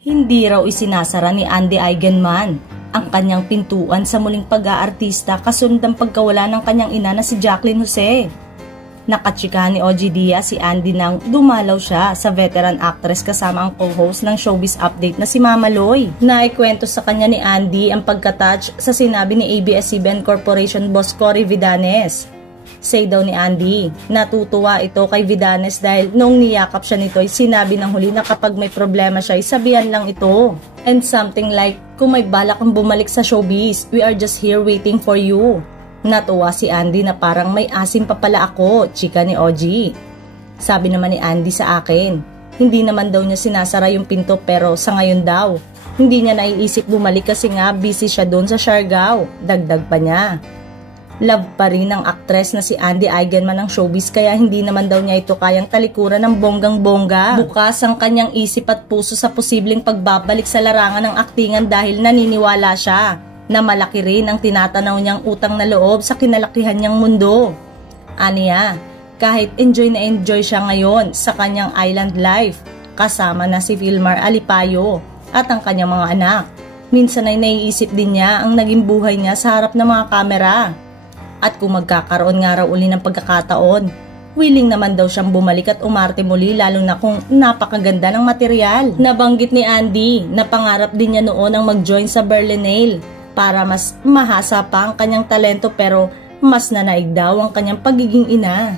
Hindi raw isinasara ni Andy Eigenman ang kanyang pintuan sa muling pag-aartista kasunod ng pagkawala ng kanyang ina na si Jacqueline Jose. Nakatsikahan ni OG Diaz si Andy nang dumalaw siya sa veteran actress kasama ang co-host ng Showbiz Update na si Mama Loy. Naikwento sa kanya ni Andy ang pagkatouch sa sinabi ni ABS-CBN Corporation boss Cory Vidanes. Say daw ni Andy, natutuwa ito kay Vidanes dahil noong niyakap siya nito ay sinabi ng huli na kapag may problema siya ay sabihan lang ito. And something like, kung may balak kang bumalik sa showbiz, we are just here waiting for you. Natuwa si Andy na parang may asim pa pala ako, chika ni OG. Sabi naman ni Andy sa akin, hindi naman daw niya sinasara yung pinto pero sa ngayon daw, hindi niya naiisip bumalik kasi nga busy siya doon sa Siargao, dagdag pa niya. Love pa rin ng aktres na si Andy Eigenman ng showbiz kaya hindi naman daw niya ito kayang talikuran ng bonggang-bongga. Bukas ang kanyang isip at puso sa posibleng pagbabalik sa larangan ng aktingan dahil naniniwala siya na malaki rin ang tinatanaw niyang utang na loob sa kinalakihan niyang mundo. Aniya, kahit enjoy na enjoy siya ngayon sa kanyang island life kasama na si Vilmar Alipayo at ang kanyang mga anak, minsan ay naiisip din niya ang naging buhay niya sa harap ng mga kamera. At kung magkakaroon nga raw uli ng pagkakataon, willing naman daw siyang bumalik at umarte muli lalo na kung napakaganda ng material. Nabanggit ni Andy na pangarap din niya noon ang mag-join sa Berlinale para mas mahasa pa ang kanyang talento pero mas nanaig daw ang kanyang pagiging ina.